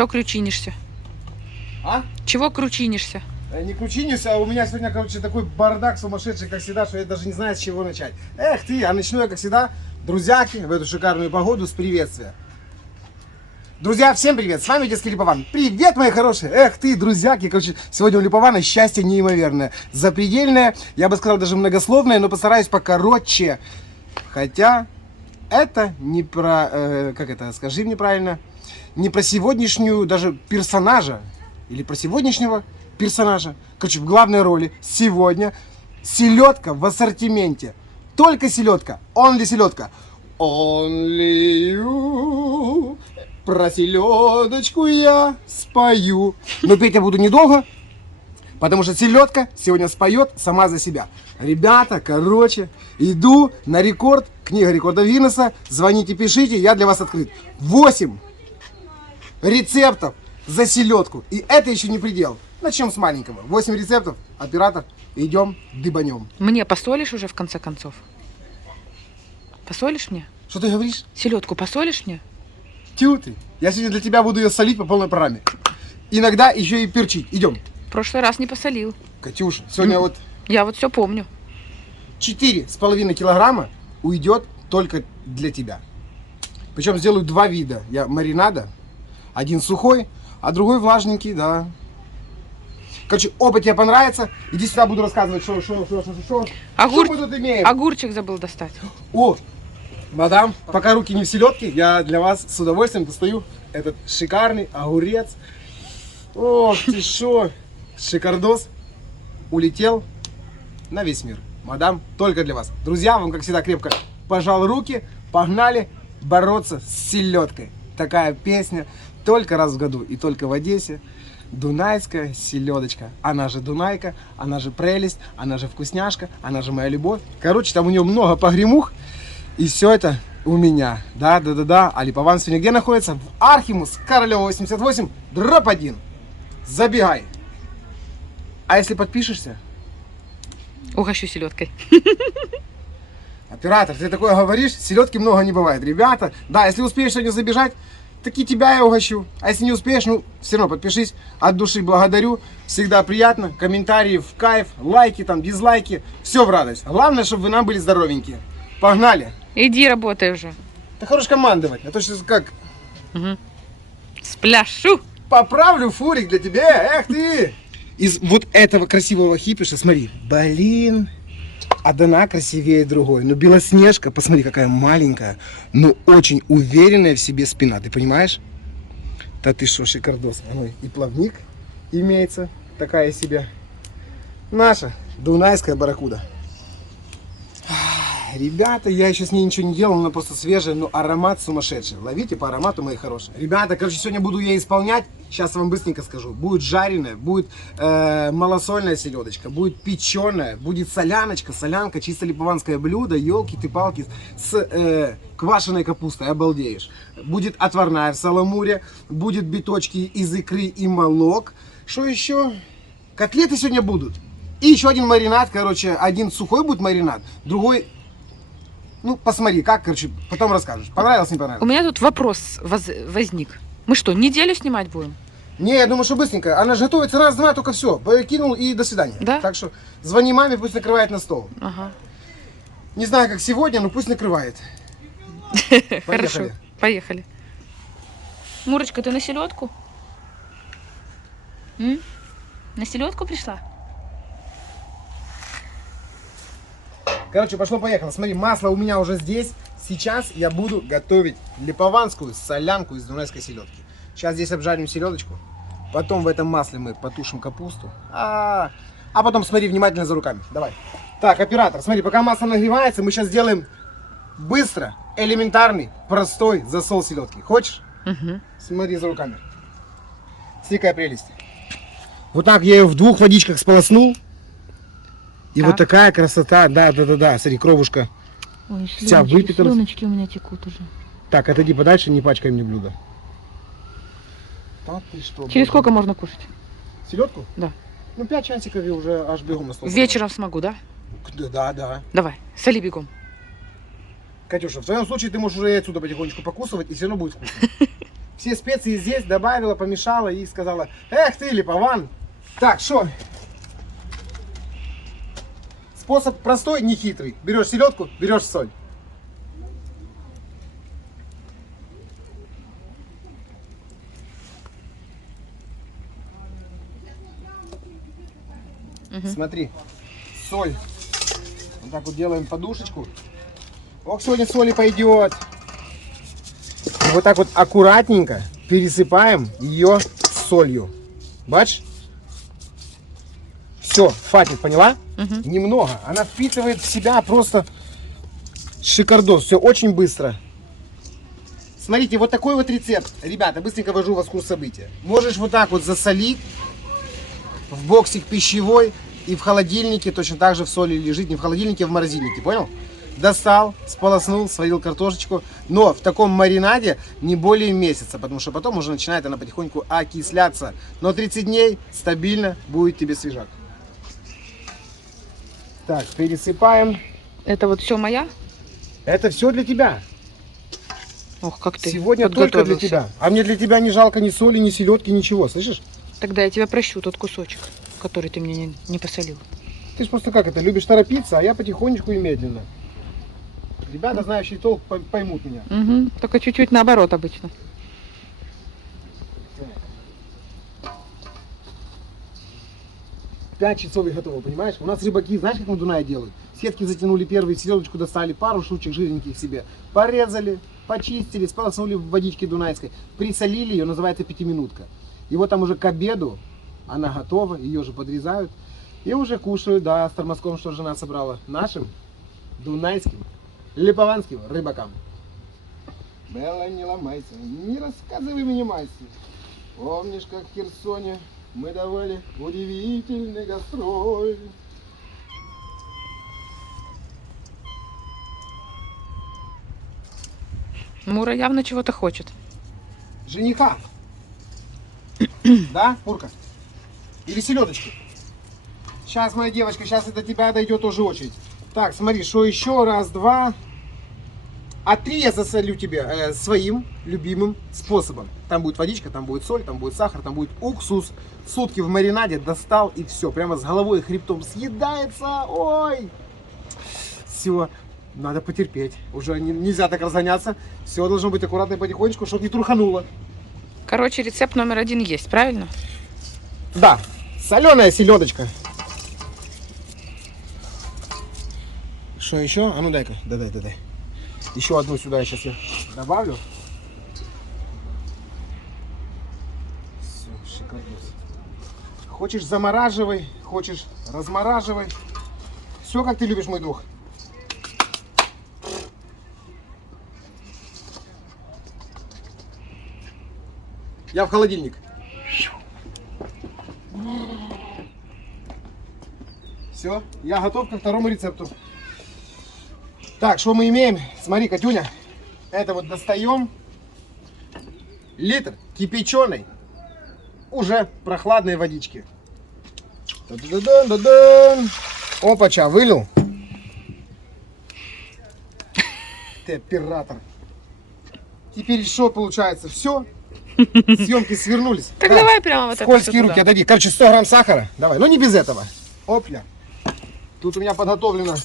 Чего кручинишься? А? Чего кручинишься? Не кручинюсь, а у меня сегодня, короче, такой бардак сумасшедший, как всегда, что я даже не знаю, с чего начать. Эх ты, а начну я, как всегда, друзьяки, в эту шикарную погоду с приветствия. Друзья, всем привет, с вами Детский Липован. Привет, мои хорошие! Эх ты, друзьяки, короче, сегодня у Липована счастье неимоверное, запредельное, я бы сказал, даже многословное, но постараюсь покороче. Хотя, это не про, как это, скажи мне правильно, не про сегодняшнюю даже персонажа, или про сегодняшнего персонажа. Короче, в главной роли сегодня селедка в ассортименте. Только селедка, only селедка. Only you. Про селедочку я спою. Но петь я буду недолго, потому что селедка сегодня споет сама за себя. Ребята, короче, иду на рекорд, книга рекордов Гиннесса. Звоните, пишите, я для вас открыт. 8 рецептов за селедку. И это еще не предел. Начнем с маленького. 8 рецептов. Оператор, идем, дыбанем. Мне посолишь уже в конце концов? Посолишь мне? Что ты говоришь? Селедку посолишь мне? Тю ты. Я сегодня для тебя буду ее солить по полной программе. Иногда еще и перчить. Идем. В прошлый раз не посолил. Катюша, сегодня вот Я вот все помню. 4,5 килограмма уйдет только для тебя. Причем сделаю два вида. Я маринада. Один сухой, а другой влажненький, да. Короче, оба тебе понравится. Иди сюда, буду рассказывать, что мы тут имеем. Огурчик забыл достать. О, мадам, пока руки не в селедке, я для вас с удовольствием достаю этот шикарный огурец. Ох ты шо, шикардос улетел на весь мир. Мадам, только для вас. Друзья, вам, как всегда, крепко пожал руки. Погнали бороться с селедкой. Такая песня только раз в году и только в Одессе. Дунайская селедочка. Она же Дунайка, она же прелесть, она же вкусняшка, она же моя любовь. Короче, там у нее много погремух. И все это у меня. Да. А Липован сегодня где находится? В Архимус, Королева 88, дробь 1. Забегай. А если подпишешься? Угощу селедкой. Оператор, ты такое говоришь, селедки много не бывает. Ребята, да, если успеешь сегодня забежать, таки тебя я угощу. А если не успеешь, ну, все равно подпишись. От души благодарю. Всегда приятно. Комментарии в кайф, лайки, там, дизлайки. Все в радость. Главное, чтобы вы нам были здоровенькие. Погнали. Иди работай уже. Ты хорош командовать. А то сейчас как... Угу. Спляшу. Поправлю фурик для тебя. Эх ты. Из вот этого красивого хипиша, смотри. Блин. Одна красивее другой. Но Белоснежка, посмотри, какая маленькая, но очень уверенная в себе спина. Ты понимаешь? Да ты шо, шикардос. И плавник имеется. Такая себе. Наша дунайская барракуда. Ребята, я еще с ней ничего не делал, она просто свежая, но аромат сумасшедший. Ловите по аромату, мои хорошие. Ребята, короче, сегодня буду я исполнять. Сейчас вам быстренько скажу. Будет жареная, будет малосольная селедочка, будет печеная, будет соляночка, солянка, чисто липованское блюдо, елки ты палки с квашеной капустой, обалдеешь. Будет отварная в саламуре, будет биточки из икры и молок. Что еще? Котлеты сегодня будут. И еще один маринад, короче, один сухой будет маринад, другой... Ну, посмотри, как, короче, потом расскажешь. Понравилось, не понравилось? У меня тут вопрос возник. Мы что, неделю снимать будем? Не, я думаю, что быстренько. Она же готовится раз-два, только все. Кинул и до свидания. Да? Так что звони маме, пусть накрывает на стол. Ага. Не знаю, как сегодня, но пусть накрывает. Хорошо, поехали. Мурочка, ты на селедку? На селедку пришла? Короче, пошло-поехало. Смотри, масло у меня уже здесь. Сейчас я буду готовить липованскую солянку из дунайской селедки. Сейчас здесь обжарим селедочку. Потом в этом масле мы потушим капусту. А потом смотри внимательно за руками. Давай. Так, оператор, смотри, пока масло нагревается, мы сейчас сделаем быстро, элементарный, простой засол селедки. Хочешь? Угу. Смотри за руками. Смотри, какая прелесть. Вот так я ее в двух водичках сполоснул. И так. Вот такая красота, да, смотри, кровушка. Ой, вся выпиталась. слюночки у меня текут уже. Так, отойди подальше, не пачкай мне блюдо. Да ты что, Через сколько можно кушать? Селедку? Да. Ну, 5 часиков и уже аж бегом на стол. Вечером смогу, да? Да. Давай, соли бегом. Катюша, в твоем случае ты можешь уже и отсюда потихонечку покусывать, и все равно будет вкусно. Все специи здесь добавила, помешала и сказала: эх ты, Липован. Так, что? Способ простой, не хитрый. Берешь селедку, берешь соль. Смотри, соль. Вот так вот делаем подушечку. Ох, сегодня соли пойдет. И вот так вот аккуратненько пересыпаем ее солью. Бачишь? Все, хватит, поняла? Немного. Она впитывает в себя просто шикардос. Все очень быстро. Смотрите, вот такой вот рецепт. Ребята, быстренько ввожу вас в курс события. Можешь вот так вот засолить в боксик пищевой и в холодильнике точно так же в соли лежит. Не в холодильнике, а в морозильнике, понял? Достал, сполоснул, сварил картошечку. Но в таком маринаде не более месяца, потому что потом уже начинает она потихоньку окисляться. Но 30 дней стабильно будет тебе свежак. Так, пересыпаем. Это вот все моя? Это все для тебя. Ох, как ты Сегодня только для подготовился. тебя. А мне для тебя не жалко ни соли, ни селедки, ничего, слышишь? Тогда я тебя прощу, тот кусочек, который ты мне не посолил. Ты ж просто как это, любишь торопиться, а я потихонечку и медленно. Ребята, знающие толк, поймут меня. Угу. Только чуть-чуть наоборот обычно. 5 часов и готово, понимаешь? У нас рыбаки, знаешь, как на Дунае делают? Сетки затянули первые, селедочку достали, пару штучек жирненьких себе, порезали, почистили, сполоснули в водичке дунайской, присолили ее, называется пятиминутка. И вот там уже к обеду она готова, ее же подрезают и уже кушают, да, с тормозком, что жена собрала, нашим дунайским, липованским рыбакам. Белла, не ломайся, не рассказывай мне майся. Помнишь, как в Херсоне мы давали удивительный гастроль? Мура явно чего-то хочет. Жениха. Да, Пурка? Или селедочки? Сейчас, моя девочка, сейчас и до тебя дойдет тоже очередь. Так, смотри, что еще? Раз, два. А 3 я засолю тебе своим любимым способом. Там будет водичка, там будет соль, там будет сахар, там будет уксус. Сутки в маринаде достал и все. Прямо с головой и хребтом съедается. Ой! Все, надо потерпеть. Уже нельзя так разгоняться. Все должно быть аккуратно и потихонечку, чтобы не трухануло. Короче, рецепт номер 1 есть, правильно? Да, соленая селедочка. Что еще? А ну дай-ка, дай. Еще одну сюда я сейчас добавлю. Все, шикарно. Хочешь замораживай, хочешь размораживай. Все как ты любишь, мой друг. Я в холодильник. Все, я готов ко второму рецепту. Так, что мы имеем? Смотри, Катюня, это вот достаем литр кипяченой, уже прохладной водички. Та-да-да-да-да. Опача, вылил. Ты оператор. Теперь что получается? Все? Съемки свернулись. Так Да. давай прямо вот это. Скользкие руки отойди. Короче, 100 грамм сахара. Давай, ну не без этого. Опля. Тут у меня подготовлено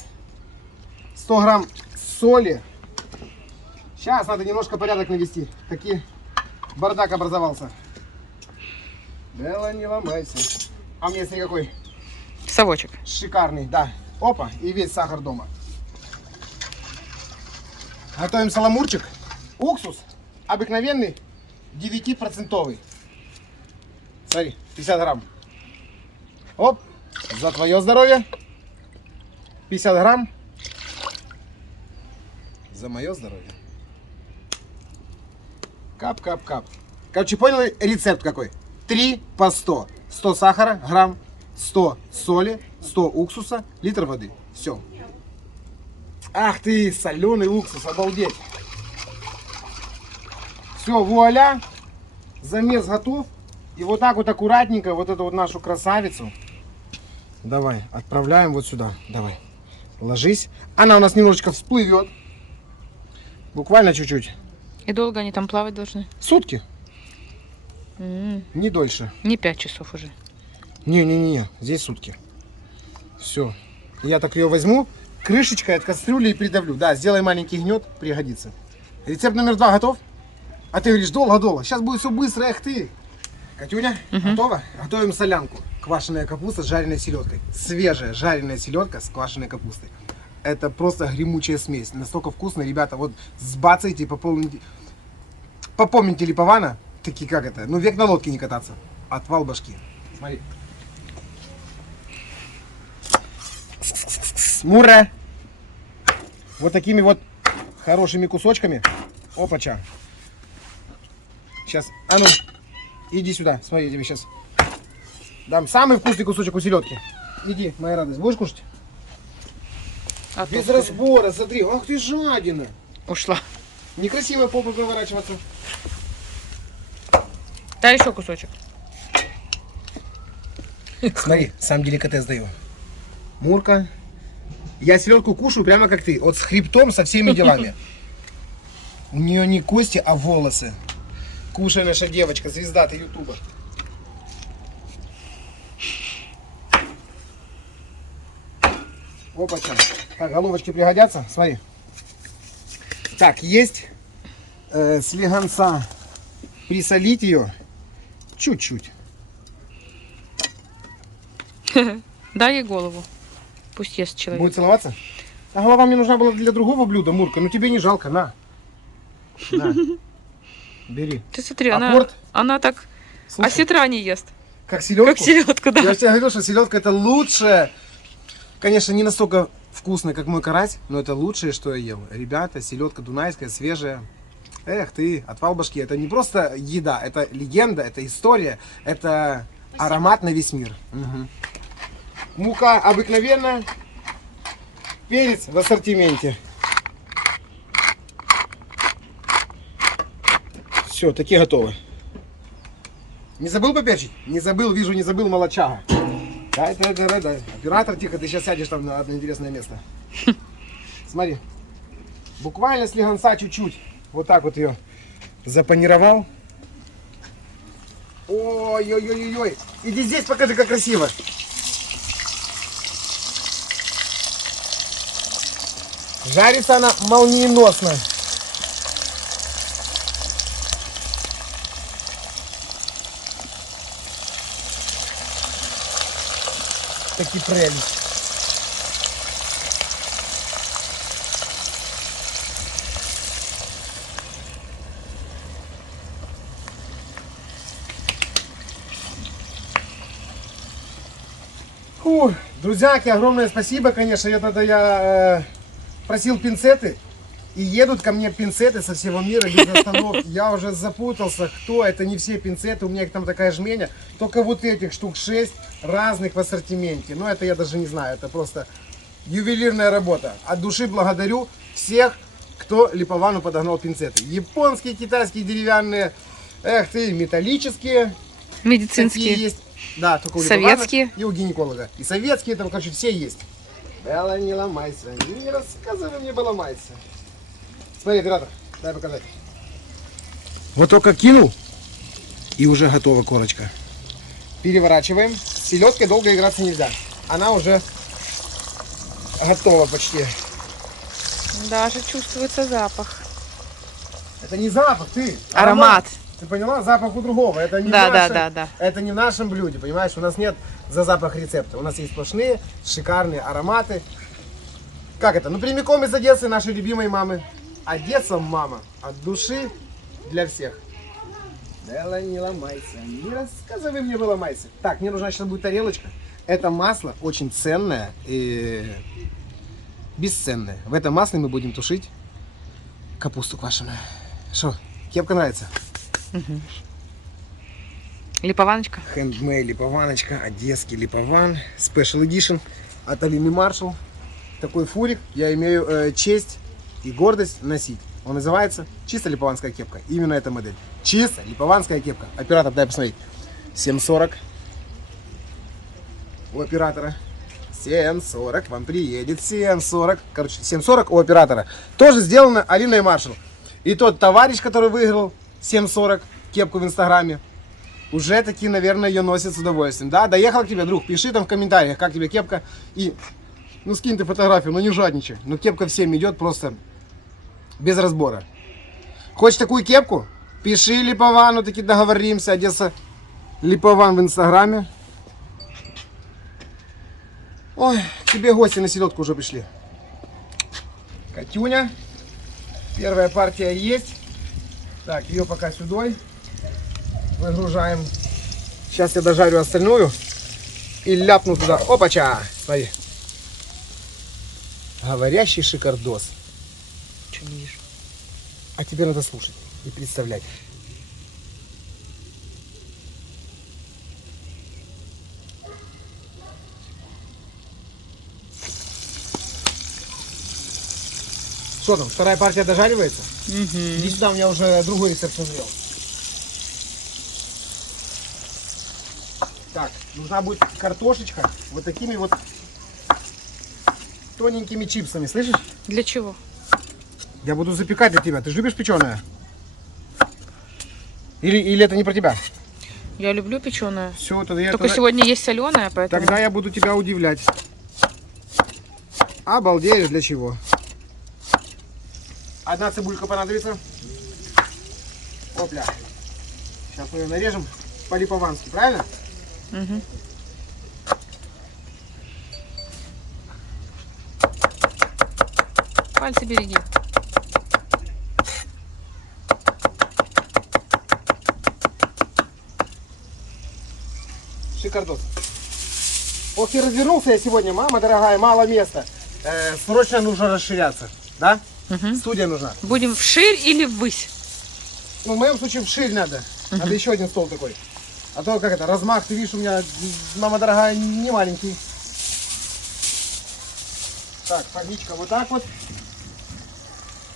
100 грамм соли. Сейчас надо немножко порядок навести. Такие бардак образовался. Белла, не ломайся. А у меня смотри какой Совочек. шикарный, да. Опа, и весь сахар дома. Готовим саламурчик. Уксус обыкновенный 9%. Смотри, 50 грамм. Оп, за твое здоровье. 50 грамм. За мое здоровье. Кап. Короче, понял рецепт какой? 3 по 100. 100 сахара, грамм, 100 соли, 100 уксуса, литр воды. Все. Ах ты, соленый уксус, обалдеть. Все, вуаля. Замес готов. И вот так вот аккуратненько вот эту вот нашу красавицу. Давай, отправляем вот сюда. Давай, ложись. Она у нас немножечко всплывет. Буквально чуть-чуть. И долго они там плавать должны? Сутки. Не дольше. Не 5 часов уже. Не, здесь сутки. Все. Я так ее возьму, крышечкой от кастрюли и придавлю. Да, сделай маленький гнет, пригодится. Рецепт номер 2 готов? А ты говоришь, долго. Сейчас будет все быстро, эх ты. Катюня, готова? Готовим солянку. Квашеная капуста с жареной селедкой. Свежая жареная селедка с квашеной капустой. Это просто гремучая смесь. Настолько вкусно, ребята. Вот сбацайте, попомните Липована. Такие как это? Ну, век на лодке не кататься. Отвал башки. Смотри. Мура. Вот такими вот хорошими кусочками. Опача. Сейчас, а ну, иди сюда. Смотри, я тебе сейчас дам самый вкусный кусочек у селедки. Иди, моя радость. Будешь кушать? Без разбора, смотри. Ах ты жадина. Ушла. Некрасиво попой поворачиваться. Да, еще кусочек. Смотри, сам деликатес даю. Мурка. Я селедку кушаю прямо как ты. Вот с хребтом, со всеми делами. У нее не кости, а волосы. Кушай, наша девочка, звезда ты ютуба. Опача. Так, головочки пригодятся? Смотри. Так, есть слегонца. Присолить ее чуть-чуть. Дай ей голову. Пусть ест человек. Будет целоваться? А голова мне нужна была для другого блюда, Мурка. Ну тебе не жалко, на. На. Бери. Ты смотри, Апорт. она так Слушай, осетра не ест. как селедку? Как селедку, да. Я же тебе говорю, что селедка это лучшее. Конечно, не настолько вкусная, как мой карась, но это лучшее, что я ел. Ребята, селедка дунайская, свежая. Эх ты, отвал башки. Это не просто еда, это легенда, это история, это аромат на весь мир. Угу. Мука обыкновенная, перец в ассортименте. Все, такие готовы. Не забыл поперчить? Не забыл, вижу, не забыл, молочага. Дай. Оператор, тихо, ты сейчас сядешь там на одно интересное место. Смотри. Буквально слегонца чуть-чуть. Вот так вот ее запанировал. Ой-ой-ой-ой. Иди здесь, покажи, как красиво. Жарится она молниеносно. Таки прелесть. Фу, друзьяки, огромное спасибо, конечно. Я просил пинцеты, и едут ко мне пинцеты со всего мира без остановки. Я уже запутался, кто это, не все пинцеты, у меня их там такая жменя. Только вот этих штук 6 разных в ассортименте. Но это я даже не знаю, это просто ювелирная работа. От души благодарю всех, кто Липовану подогнал пинцеты. Японские, китайские, деревянные, эх ты, металлические. Медицинские. Такие есть. Да, только у Советские. Липована и у гинеколога. И советские, там, короче, все есть. Белла, не ломайся, не рассказывай мне, ломайся. Смотри, оператор, дай показать. Вот только кинул, и уже готова корочка. Переворачиваем. С селедкой долго играться нельзя. Она уже готова почти. Даже чувствуется запах. Это не запах, ты. Аромат. Ты поняла? Запах у другого. Это не Да, в да, нашем, да. Это не в нашем блюде, понимаешь? У нас нет за запах рецепта. У нас есть сплошные шикарные ароматы. Как это? Ну, прямиком из Одессы нашей любимой мамы. Одесса, мама. От души для всех. Белла, не ломайся. Не рассказывай мне, ломайся. Так, мне нужна сейчас будет тарелочка. Это масло очень ценное и бесценное. В этом масле мы будем тушить капусту квашеную. Что, кепка нравится? Угу. Липованочка. Handmade липованочка, одесский липован, Special Edition от Алины Маршал. Такой фурик я имею честь и гордость носить. Он называется чисто липованская кепка. Именно эта модель. Чисто липованская кепка. Оператор, дай посмотреть. 740. У оператора. 740. Вам приедет 740. Короче, 740 у оператора. Тоже сделано Алиной Маршал. И тот товарищ, который выиграл 740 кепку в Инстаграме, уже таки, наверное, ее носят с удовольствием. Да, доехал к тебе, друг, пиши там в комментариях, как тебе кепка. И, ну, скинь ты фотографию, но не жадничай. Но кепка всем идет просто без разбора. Хочешь такую кепку? Пиши Липовану, таки договоримся. Одесса Липован в инстаграме. Ой, к тебе гости на селедку уже пришли. Катюня. Первая партия есть. Так, ее пока сюда выгружаем. Сейчас я дожарю остальную и ляпну туда. Опача! Смотри. Говорящий шикардос. Что не вижу? А тебе надо слушать и представлять. Что там, вторая партия дожаривается? Иди сюда, у меня уже другой рецепт созрел. Так, нужна будет картошечка вот такими вот тоненькими чипсами, слышишь? Для чего? Я буду запекать для тебя. Ты же любишь печеное? Или это не про тебя? Я люблю печеное. Все, тогда я... Только сегодня есть соленое, поэтому... Тогда я буду тебя удивлять. Обалдеешь, для чего? Одна цибулька понадобится. Опля. Сейчас мы ее нарежем по-липовански, правильно? Угу. Пальцы береги. Шикардос. Ох, и развернулся я сегодня, мама дорогая, мало места. Срочно нужно расширяться, да? Угу. Студия нужна. Будем вширь или ввысь? Ну, в моем случае вширь надо. Надо еще один стол такой. А то как это, размах, ты видишь, у меня, мама дорогая, не маленький. Так, водичка вот так вот.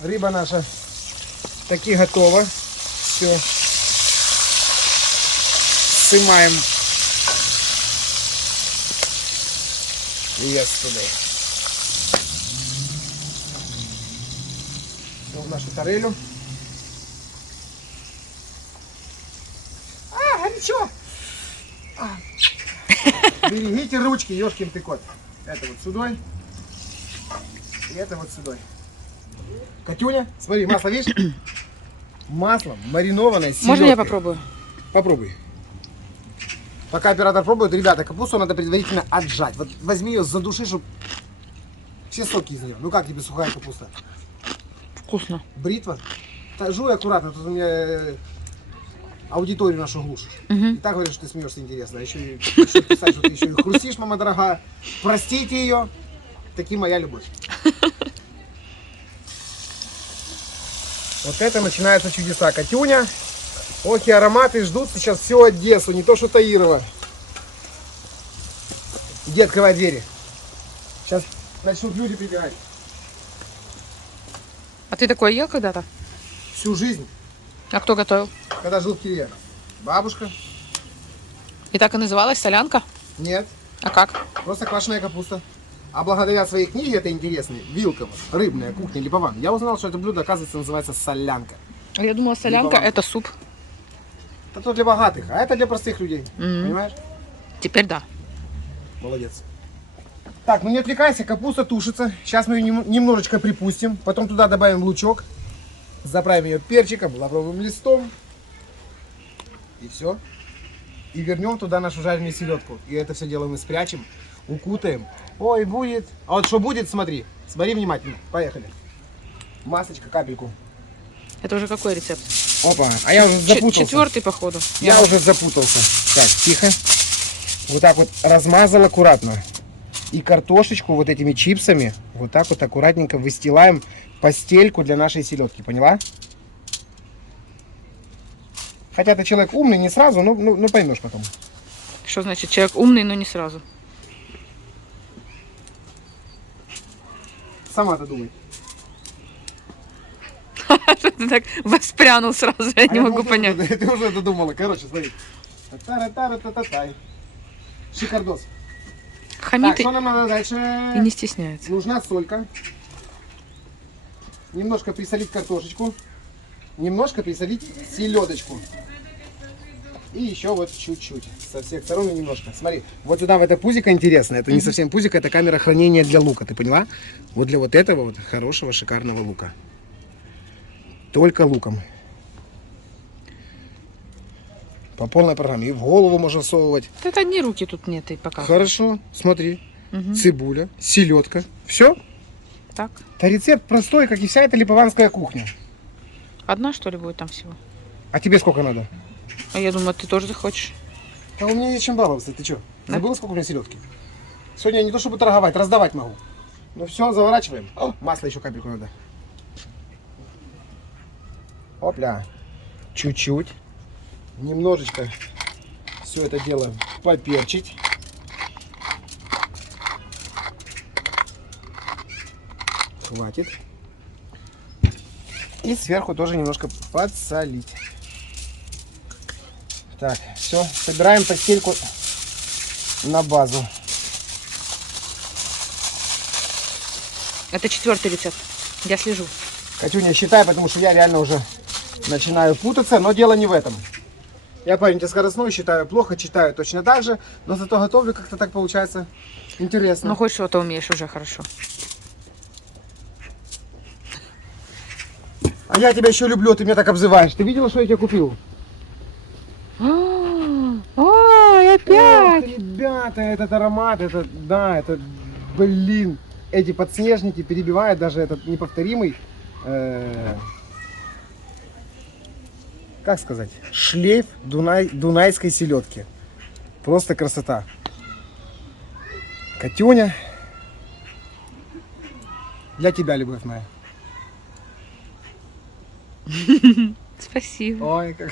Рыба наша таки готова. Все. Снимаем. Yesterday. Все в нашу тарелю. Горячо! Берегите ручки, ёшкин ты кот. Это вот сюда. И это вот сюда. Катюня, смотри, масло видишь? Масло маринованное, селедкой. Можно я попробую? Попробуй. Пока оператор пробует, ребята, капусту надо предварительно отжать. Вот возьми ее, задуши, чтобы все соки из нее. Ну как тебе сухая капуста? Вкусно. Бритва? Жуй аккуратно, тут у меня аудиторию нашу глушишь. И так говоришь, что ты смеешься интересно. А еще и писать, что ты еще и хрустишь, мама дорогая. Простите ее. Таки моя любовь. Вот это начинаются чудеса. Катюня. Ох, и ароматы ждут сейчас всю Одессу, не то что Таирова. Иди открывай двери. Сейчас начнут люди прибегать. А ты такое ел когда-то? Всю жизнь, А кто готовил? когда жил в Киеве. Бабушка? И так и называлась солянка? Нет, А как? просто квашеная капуста. А благодаря своей книге, это интересной, Вилкова, рыбная кухня Липован, я узнал, что это блюдо, оказывается, называется солянка. А я думала, солянка Либо- это суп. Это для богатых, а это для простых людей. Понимаешь? Теперь да. Молодец. Так, ну не отвлекайся, капуста тушится. Сейчас мы ее немножечко припустим. Потом туда добавим лучок. Заправим ее перчиком, лавровым листом. И все. И вернем туда нашу жареную селедку. И это все дело мы спрячем, укутаем. Ой, будет. А вот что будет, смотри. Смотри внимательно. Поехали. Масочка, капельку. Это уже какой рецепт? Опа, а я уже запутался. Четвертый, походу. Я уже запутался. Так, тихо. Вот так вот размазал аккуратно. И картошечку вот этими чипсами вот так вот аккуратненько выстилаем постельку для нашей селедки. Поняла? Хотя ты человек умный, не сразу, но поймешь потом. Что значит человек умный, но не сразу? Сама-то думай. Что ты так воспрянул сразу, я не А могу думал, понять. Ты уже это думала. Короче, смотри. Та-та-та-та-та-тай. Шикардос. Хамит Так, что нам надо дальше? и не стесняется. Нужна солька. Немножко присолить картошечку. Немножко присолить селедочку. И еще вот чуть-чуть. Со всех сторон и немножко. Смотри, вот туда в это пузико интересно. Это не совсем пузико, это камера хранения для лука. Ты поняла? Вот для вот этого вот хорошего, шикарного лука. Только луком. По полной программе. И в голову можно всовывать. Тут одни руки тут нет и пока. Хорошо, смотри. Мгм. Цибуля, селедка. Все. Так. Это рецепт простой, как и вся эта липованская кухня. Одна, что ли, будет там всего? А тебе сколько надо? А я думаю, ты тоже захочешь. А у меня есть чем баловаться. Ты что, Да? забыла, сколько у меня селедки? Сегодня я не то чтобы торговать, раздавать могу. Ну все, заворачиваем. О, масло еще капельку надо. Опля. Чуть-чуть. Немножечко все это дело поперчить. Хватит. И сверху тоже немножко подсолить. Так, все, собираем постельку на базу. Это 4-й рецепт. Я слежу. Катюня, считай, потому что я реально уже начинаю путаться, но дело не в этом. Я парень скоростной, считаю плохо, читаю точно так же, но зато готовлю как-то так получается интересно. Ну, хоть что-то умеешь уже хорошо. А я тебя еще люблю, ты меня так обзываешь. Ты видела, что я тебе купил? Ой, Ох, ребята, этот аромат, это, да, это, блин, эти подснежники перебивают даже этот неповторимый, как сказать, шлейф дунайской селедки. Просто красота. Катюня, для тебя, любовь моя. Спасибо. Ой, как...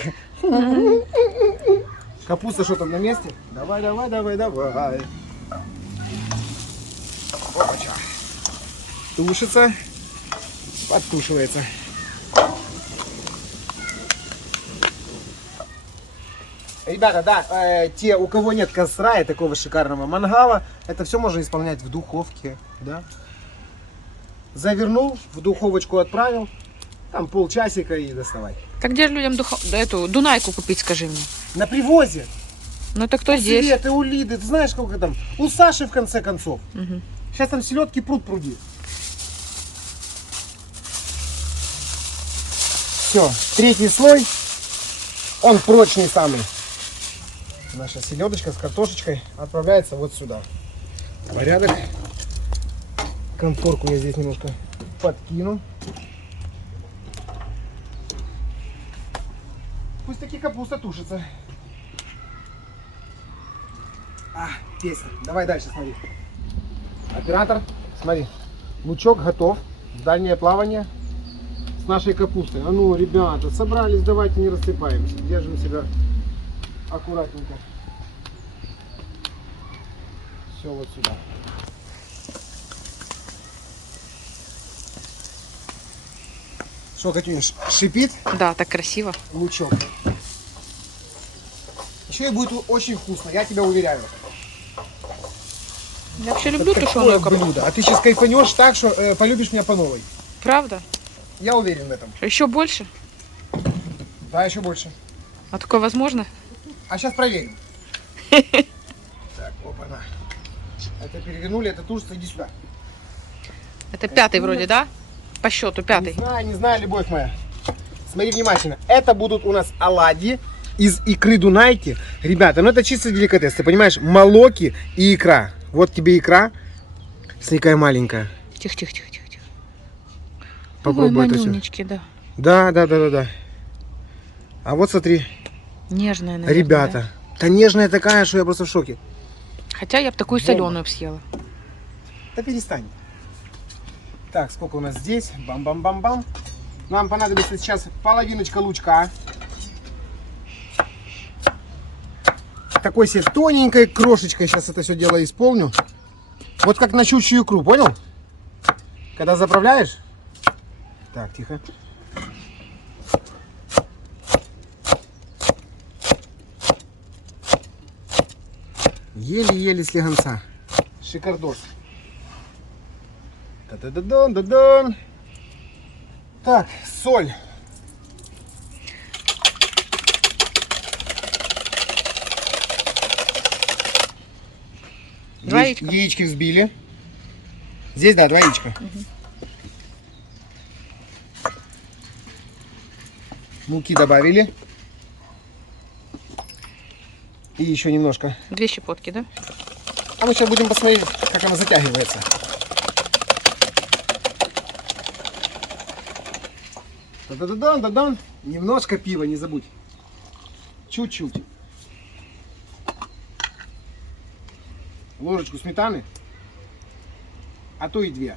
Капуста что там на месте? Давай, давай, давай, давай. Опача. Тушится, подтушивается. Ребята, да, те, у кого нет костра и такого шикарного мангала, это все можно исполнять в духовке, да. Завернул, в духовочку отправил, там полчасика и доставай. Так где же людям эту Дунайку купить, скажи мне? На привозе. Ну это кто здесь? Светы, у Лиды, ты знаешь, сколько там? У Саши, в конце концов. Мгм. Сейчас там селедки пруд-пруди. Все, третий слой. Он прочный самый. Наша селедочка с картошечкой отправляется вот сюда. Порядок. Конфорку я здесь немножко подкину. Пусть таки капуста тушится. Песня. Давай дальше, смотри. Оператор, смотри. Лучок готов. Дальнее плавание с нашей капустой. А ну, ребята, собрались, давайте не рассыпаемся. Держим себя аккуратненько. Все вот сюда. Что, Катюня, шипит Да, так красиво. лучок. Еще и будет очень вкусно, я тебя уверяю. Я вообще люблю Это тушеную такое капусту. блюдо. А ты сейчас кайфанешь так, что полюбишь меня по новой. Правда? Я уверен в этом. Еще больше? Да, еще больше. А такое возможно? А сейчас проверим. Так, опа-на. Это перевернули, это тушится, иди сюда. Это 5-й вроде, да? По счету 5-й. Не знаю, любовь моя. Смотри внимательно. Это будут у нас оладьи из икры Дунайки. Ребята, ну это чисто деликатес, ты понимаешь? Молоки и икра. Вот тебе икра. Смотри, какая маленькая. Тихо-тихо-тихо-тихо. Попробуй это все. манюнечки, да. Да. А вот смотри, Нежная, наверное, ребята. Та нежная такая, что я просто в шоке. да? Хотя я бы такую Бомба. соленую б съела. Да перестань. Так, сколько у нас здесь? Бам-бам-бам-бам. Нам понадобится сейчас половиночка лучка. Такой себе тоненькой крошечкой сейчас это все дело исполню. Вот как на щучью икру, понял? Когда заправляешь. Так, тихо. Еле-еле слегонца. Шикардос. Та-да-да-дан-да-дан. Так, соль. Два яичка. Яички взбили. Здесь, да, 2 яичка. Муки добавили. И еще немножко. 2 щепотки, да? А мы сейчас будем посмотреть, как она затягивается. Да-да-да-да-да. Немножко пива, не забудь. Чуть-чуть. Ложечку сметаны. А то и 2.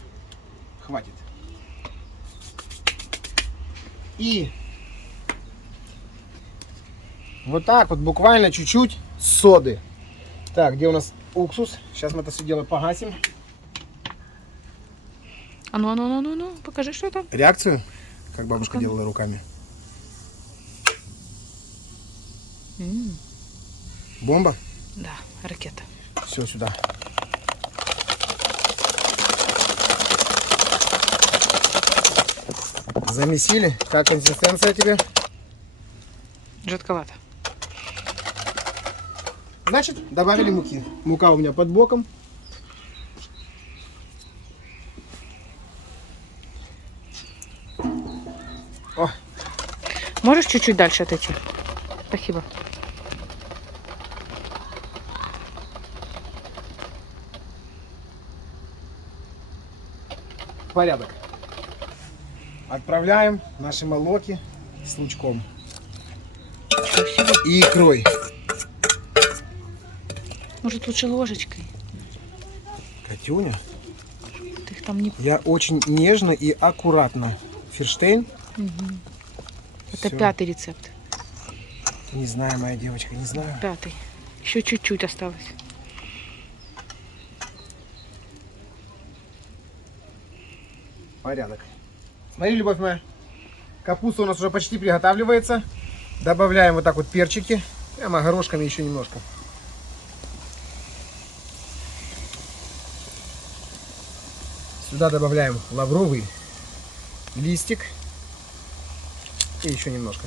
Хватит. И вот так вот буквально чуть-чуть соды. Так, где у нас уксус? Сейчас мы это все дело погасим. А ну, покажи, что там. Реакцию, как бабушка Ну-ка. делала руками. Бомба? Да, ракета. Все сюда. Замесили. Как консистенция тебе? Жидковато. Значит, добавили муки. Мука у меня под боком. О, Можешь чуть-чуть дальше отойти? Спасибо. порядок. Отправляем наши молоки с лучком Ничего себе. и икрой. Может, лучше ложечкой? Катюня, Ты их там не... я очень нежно и аккуратно. Ферштейн. Это Всё. 5-й рецепт. Не знаю, моя девочка, не знаю. 5-й. Еще чуть-чуть осталось. Порядок. Смотри, любовь моя, капуста у нас уже почти приготавливается. Добавляем вот так вот перчики. Прямо горошками еще немножко. Сюда добавляем лавровый листик. И еще немножко.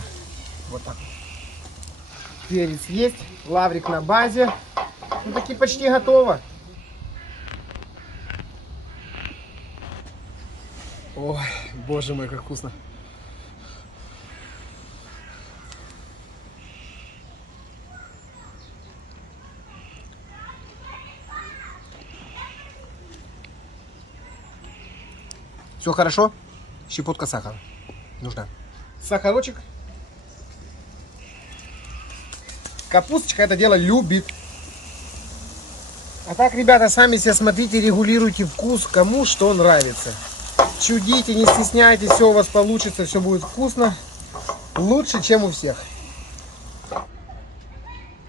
Вот так. Перец есть. Лаврик на базе. Ну, таки почти готово. Ой, боже мой, как вкусно. Все хорошо? Щепотка сахара нужна. Сахарочек. Капусточка это дело любит. А так, ребята, сами себе смотрите, регулируйте вкус, кому что нравится. Чудите, не стесняйтесь, все у вас получится, все будет вкусно. Лучше, чем у всех.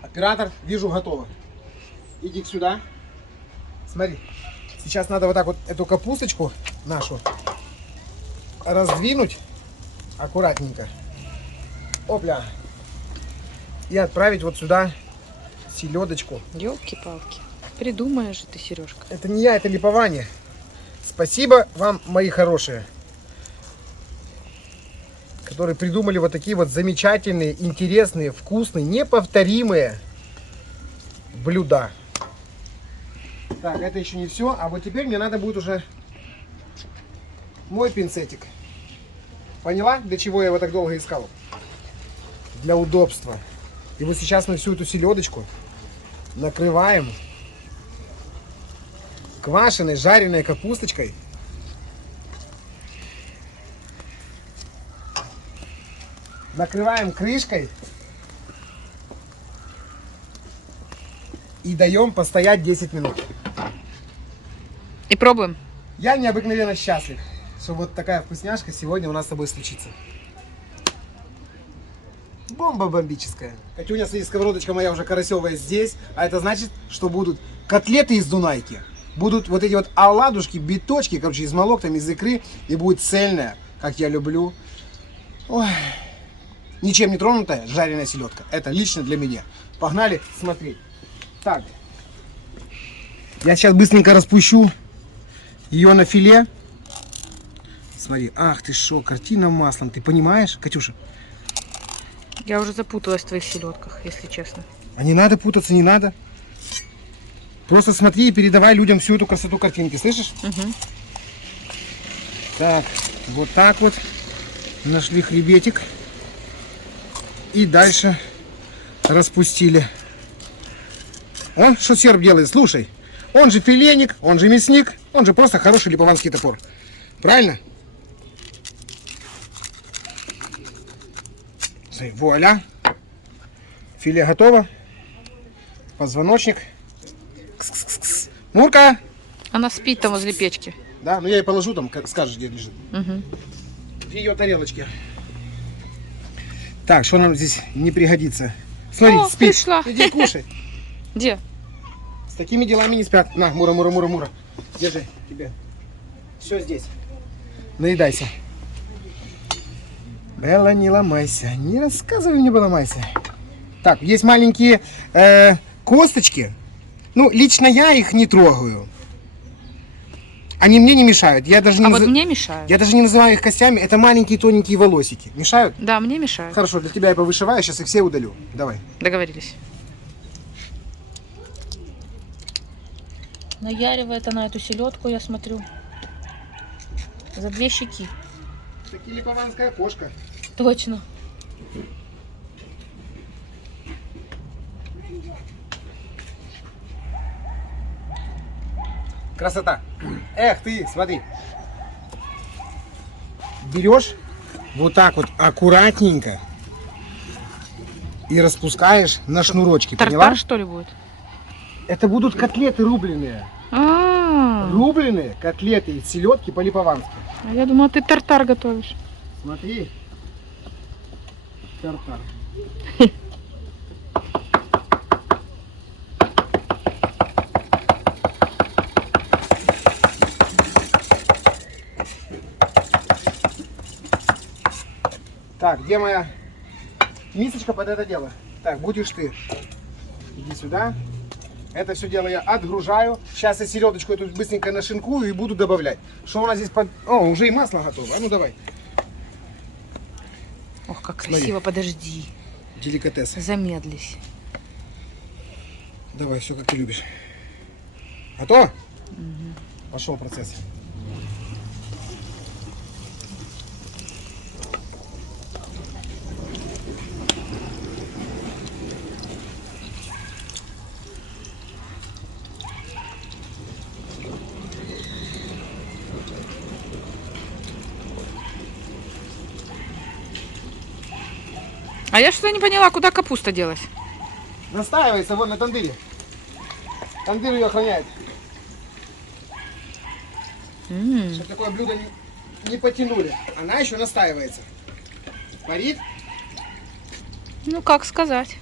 Оператор, вижу, готово. Иди сюда. Смотри. Сейчас надо вот так вот эту капусточку нашу раздвинуть аккуратненько. Опля. И отправить вот сюда селедочку. Ёлки-палки. Придумаешь же ты, Сережка. Это не я, это липование. Спасибо вам, мои хорошие, которые придумали вот такие вот замечательные, интересные, вкусные, неповторимые блюда. Так, это еще не все. А вот теперь мне надо будет уже мой пинцетик. Поняла, для чего я его так долго искал? Для удобства. И вот сейчас мы всю эту селедочку накрываем квашеной, жареной капусточкой. Накрываем крышкой. И даем постоять 10 минут. И пробуем. Я необыкновенно счастлив, что вот такая вкусняшка сегодня у нас с тобой случится. Бомба бомбическая. Катюня, смотри, сковородочка моя уже карасевая здесь. А это значит, что будут котлеты из Дунайки. Будут вот эти вот оладушки, биточки, короче, из молок, там, из икры. И будет цельная, как я люблю. Ой. Ничем не тронутая жареная селедка. Это лично для меня. Погнали смотреть. Так. Я сейчас быстренько распущу ее на филе. Смотри. Ах ты шо, картина маслом. Ты понимаешь, Катюша? Я уже запуталась в твоих селедках, если честно. А не надо путаться, не надо. Просто смотри и передавай людям всю эту красоту картинки, слышишь? Мгм. Так, вот так вот. Нашли хребетик. И дальше распустили. Он что серб делает? Слушай, он же филеник, он же мясник, он же просто хороший липованский топор. Правильно? Смотри, вуаля. Филе готово. Позвоночник. Кс-кс-кс-кс. Мурка! Она спит там возле печки. Да, ну я ей положу там, как скажешь, где лежит. Мгм. В ее тарелочке. Так, что нам здесь не пригодится? Смотри, О, спит. пришла. Иди кушай. Где? С такими делами не спят. На, Мура, Мура, Мура, Мура. Держи тебе. Все здесь. Наедайся. Белла, не ломайся. Не рассказывай мне, ломайся. Так, есть маленькие косточки. Ну, лично я их не трогаю. Они мне не мешают. Я даже не, А вот мне мешают. я даже не называю их костями. Это маленькие тоненькие волосики. Мешают? Да, мне мешают. Хорошо, для тебя я повышиваю. Сейчас их все удалю. Давай. Договорились. Наяривает она эту селедку, я смотрю. За 2 щеки. Таки липованская кошка. Точно. Красота. Эх ты, смотри. Берешь вот так вот аккуратненько и распускаешь на шнурочки. Поняла? Тартар, что ли, будет? Это будут котлеты рубленые. А, Рубленые котлеты из селедки по-липовански. я думала, ты тартар готовишь. Смотри. Тартар. Так, где моя мисочка под это дело? Так, будешь ты. Иди сюда. Это все дело я отгружаю. Сейчас я селедочку эту быстренько нашинкую и буду добавлять. Что у нас здесь под... О, уже и масло готово. А ну давай. Ох, как Смотри. красиво, подожди. Деликатес. Замедлись. Давай, все как ты любишь. Готово? Пошел процесс. А я что-то не поняла, куда капуста делась. Настаивается вон на тандыре. Тандыр ее охраняет. Чтобы такое блюдо не потянули. Она еще настаивается. Парит. Ну, как сказать.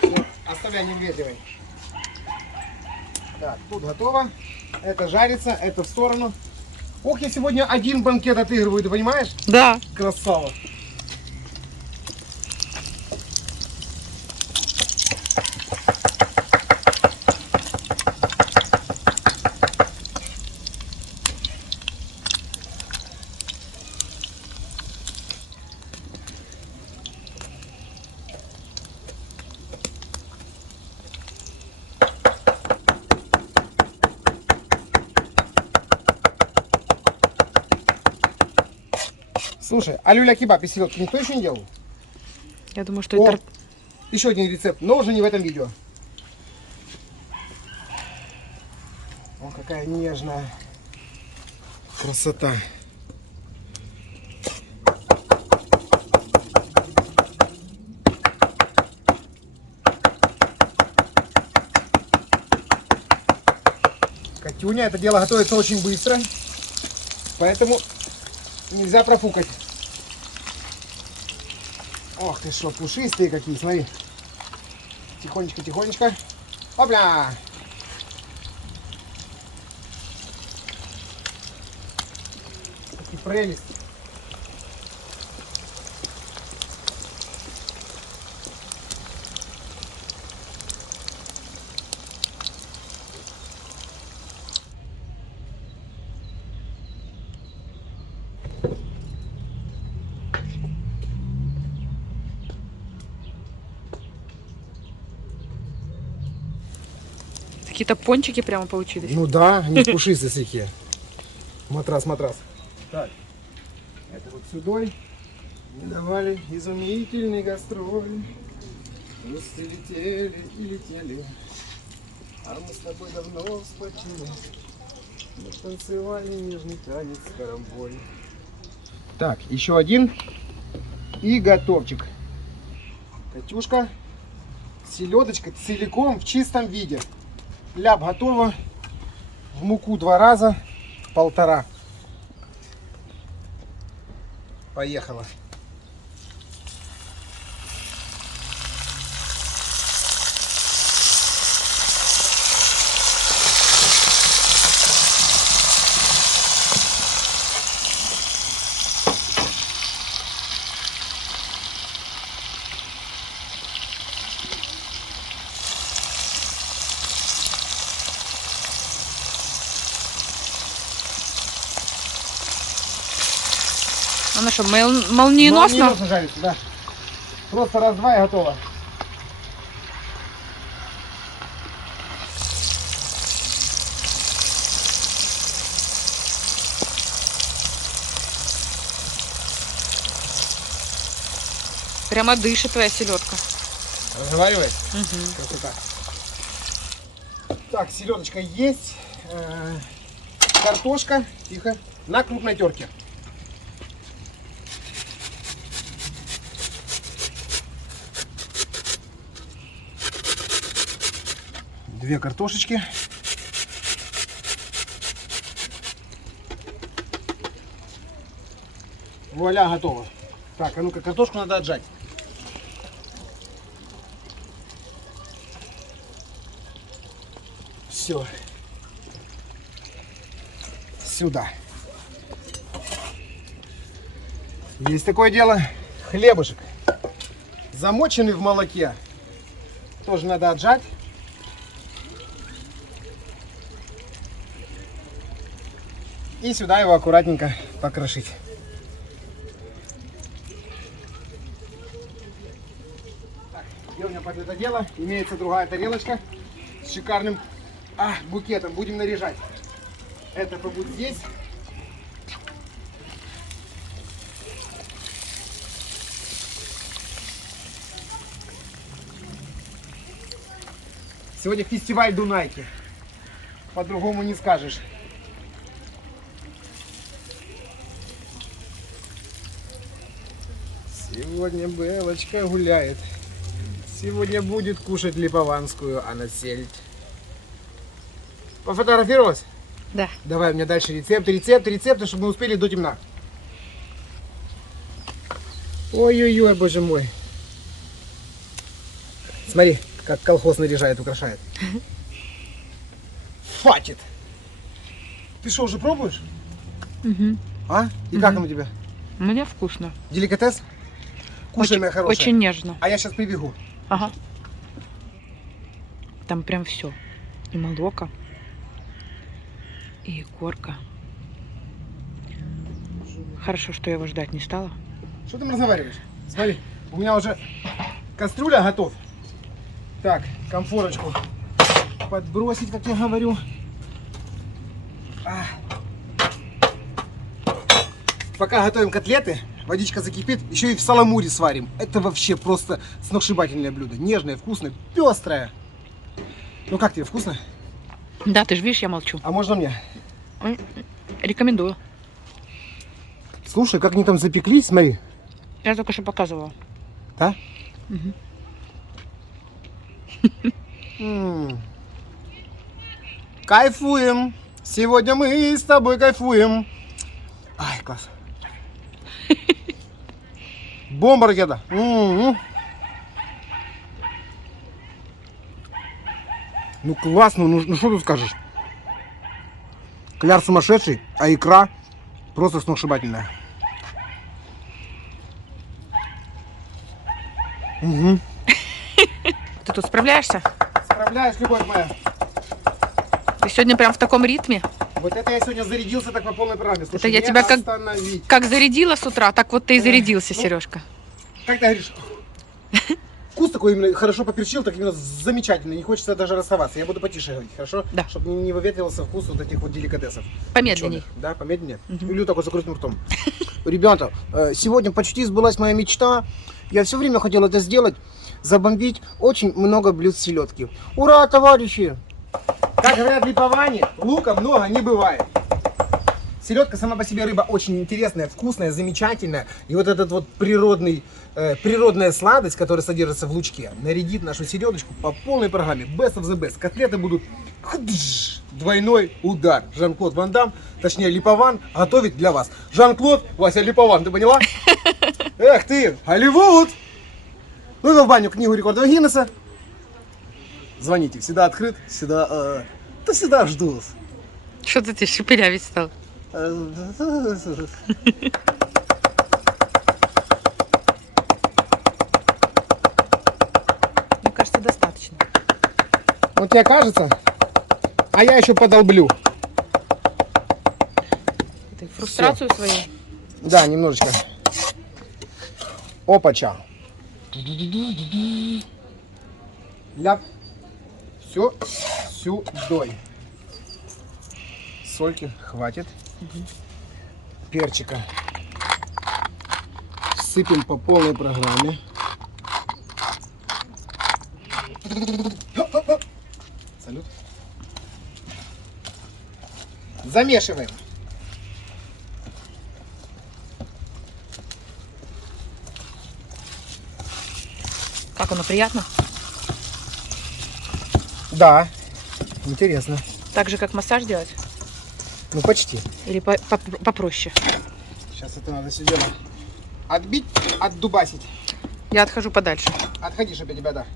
Всё, оставляй невежливой. Так, тут готово. Это жарится, это в сторону. Ох, я сегодня один банкет отыгрываю, ты понимаешь? Да. Красава. Слушай, а люля-кебаб из селедки никто еще не делал? Я думаю, что О, это... еще один рецепт, но уже не в этом видео. О, какая нежная красота. Катюня, это дело готовится очень быстро, поэтому нельзя профукать. Ох ты что, пушистые какие, смотри. Тихонечко, тихонечко. Опля! Какие прелесть. какие-то пончики прямо получились. Ну да, они пушистые всякие. Матрас. Так, это вот сюда. Не давали изумительный гастроль. Пусть летели и летели. А мы с тобой давно вспотели. Мы танцевали нежный танец карамболь. Так, еще один. И готовчик. Катюшка. Селедочка целиком в чистом виде. Ляп готова. В муку 2 раза. 1,5. Поехала. Она что, молниеносно? Молниеносно жарится, да. Просто раз-два и готово. Прямо дышит твоя селедка. Разговаривай. Угу. Красота. Так, селедочка есть. Картошка, тихо, на крупной терке. Две картошечки. Вуаля, готово. Так, а ну-ка, картошку надо отжать. Все. Сюда. Есть такое дело. Хлебушек. Замоченный в молоке. Тоже надо отжать. И сюда его аккуратненько покрошить. Так, где у меня под это дело? Имеется другая тарелочка с шикарным букетом. Будем наряжать. Это побудет здесь. Сегодня фестиваль Дунайки. По-другому не скажешь. Сегодня Белочка гуляет. Сегодня будет кушать липованскую, а на сельдь. Пофотографировалась? Да. Давай мне дальше рецепты, чтобы мы успели до темна. Ой-ой-ой, боже мой. Смотри, как колхоз наряжает, украшает. Хватит. Ты что, уже пробуешь? Угу. А? И как оно тебе? Мне вкусно. Деликатес? Кушай, моя хорошая. Очень нежно. А я сейчас прибегу. Ага. Там прям все. И молоко, и корка. Хорошо, что я его ждать не стала. Что ты разговариваешь? Смотри, у меня уже кастрюля готов. Так, комфорочку подбросить, как я говорю. Пока готовим котлеты, водичка закипит, еще и в саламуре сварим. Это вообще просто сногсшибательное блюдо. Нежное, вкусное, пестрое. Ну как тебе, вкусно? Да, ты же видишь, я молчу. А можно мне? Рекомендую. Слушай, как они там запеклись, смотри. Я только что показывала. Да? Угу. Кайфуем. Сегодня мы с тобой кайфуем. Ай, класс. Бомба ракета. Ну классно, ну что тут скажешь? Кляр сумасшедший, а икра просто сногсшибательная. Угу. Ты тут справляешься? Справляюсь, любовь моя. Ты сегодня прям в таком ритме? Вот это я сегодня зарядился так по полной программе. Слушай, Это я не тебя остановить. как зарядила с утра, так вот ты и зарядился, Сережка. Как ты говоришь? Вкусно, такой именно хорошо поперчил, так именно замечательно. Не хочется даже расставаться. Я буду потише говорить, хорошо? Да. Чтобы не выветривался вкус вот этих вот деликатесов. Помедленней. Ученых. Да, помедленнее. Или только с закрытым ртом. Ребята, сегодня почти сбылась моя мечта. Я все время хотел это сделать. Забомбить очень много блюд селедки. Ура, товарищи! Как говорят в Липоване, лука много не бывает. Селедка сама по себе рыба очень интересная, вкусная, замечательная. И вот этот вот природная сладость, которая содержится в лучке, нарядит нашу селедочку по полной программе. Best of the best. Котлеты будут двойной удар. Жан-Клод Ван Дам, точнее Липован, готовит для вас. Жан-Клод, Вася Липован, ты поняла? Эх ты, Голливуд! Ну и в баню книгу рекордов Гиннесса. Звоните, всегда открыт, всегда, всегда жду вас. Что-то ты шепелявить стал. Мне кажется, достаточно. Вот тебе кажется, а я еще подолблю. Ты фрустрацию свою. Да, немножечко. Опача. Ляп. Все сюдой. Сольки хватит. Перчика. Сыпем по полной программе. Салют. Замешиваем. Как оно, приятно? Да, интересно. Так же, как массаж делать? Ну почти. Или попроще? Сейчас это надо все дело отбить, отдубасить. Я отхожу подальше. Отходи, чтобы я тебя, да,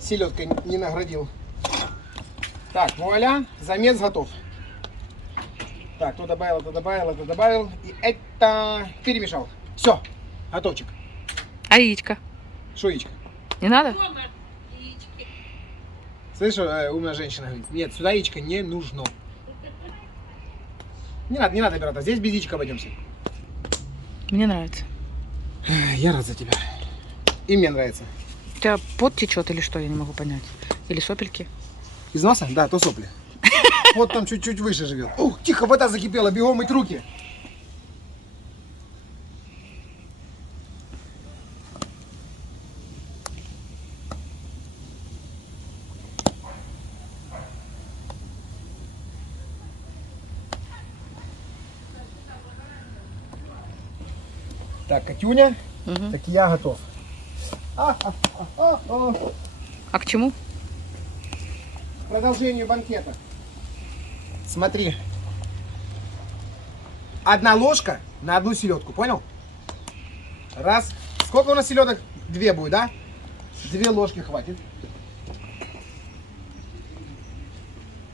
селедкой не наградил. Так, вуаля, замес готов. Так, то добавил, то добавил, это добавил. И это перемешал. Все, готовчик. А яичко? Что яичко? Не надо? Слышишь, умная женщина говорит, нет, сюда яичко не нужно. Не надо, оператор, здесь без яичка обойдемся. Мне нравится. Я рад за тебя. И мне нравится. У тебя пот течет или что, я не могу понять. Или сопельки. Из носа? Да, то сопли. Вот там чуть-чуть выше живет. Ух, тихо, вода закипела, бегом мыть руки. Так, Катюня, Мгм. так я готов. А. А к чему? К продолжению банкета. Смотри. Одна ложка на одну селедку, понял? Раз. Сколько у нас селедок? 2 будет, да? 2 ложки хватит.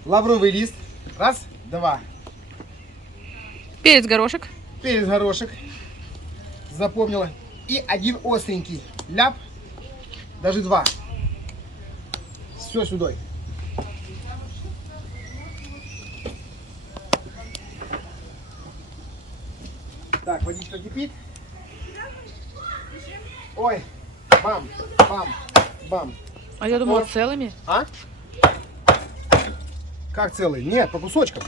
Лавровый лист. Раз, 2. Перец, горошек. Перец, горошек. Запомнила. И 1 остренький. Ляп. Даже 2. Все сюда. Так, водичка кипит. Ой, бам, бам, бам. А я думала, Вот. целыми. А? Как целый? Нет, по кусочкам.